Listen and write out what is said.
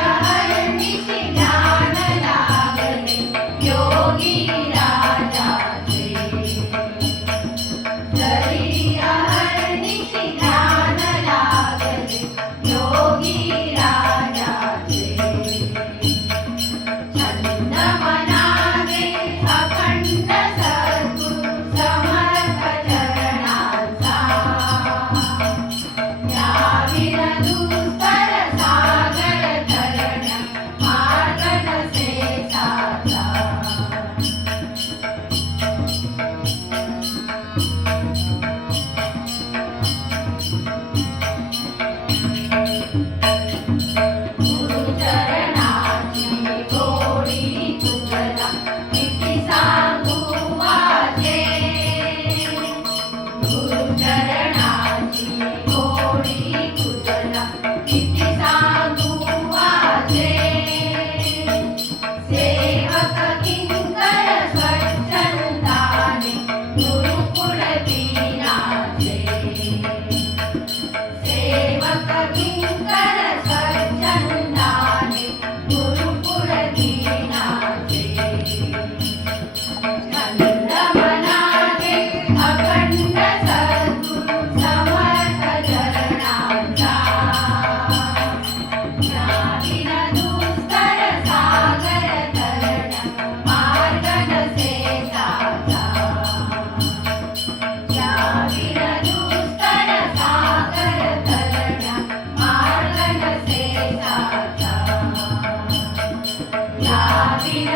अहर्निशि ध्यान लागले योगी राजाचे जरी अहर्निशि ध्यान लागले योगी राजाचे छंद मनाने अखंड सद्गुरु समर्थ चरणांचा याविन दुस्तर सागर तरण्या मार्ग नसे साचा गुरुचरणाची गोडी तुझला किती सांगू माझे गुरुचरणाची गोडी तुझला किती सांगू माझे सेवक किंकर स्वच्छंदाने गुरुकुळ दीनाचे सेवक किंकर स्वच्छंदाने गुरुकुळ दीनाचे छंद मनाने अखंड सद्गुरु समर्थ चरणांचा याविन दुस्तर सागर तरण्या मार्ग नसे साचा याविन दुस्तर सागर तरण्या मार्ग नसे साचा याविन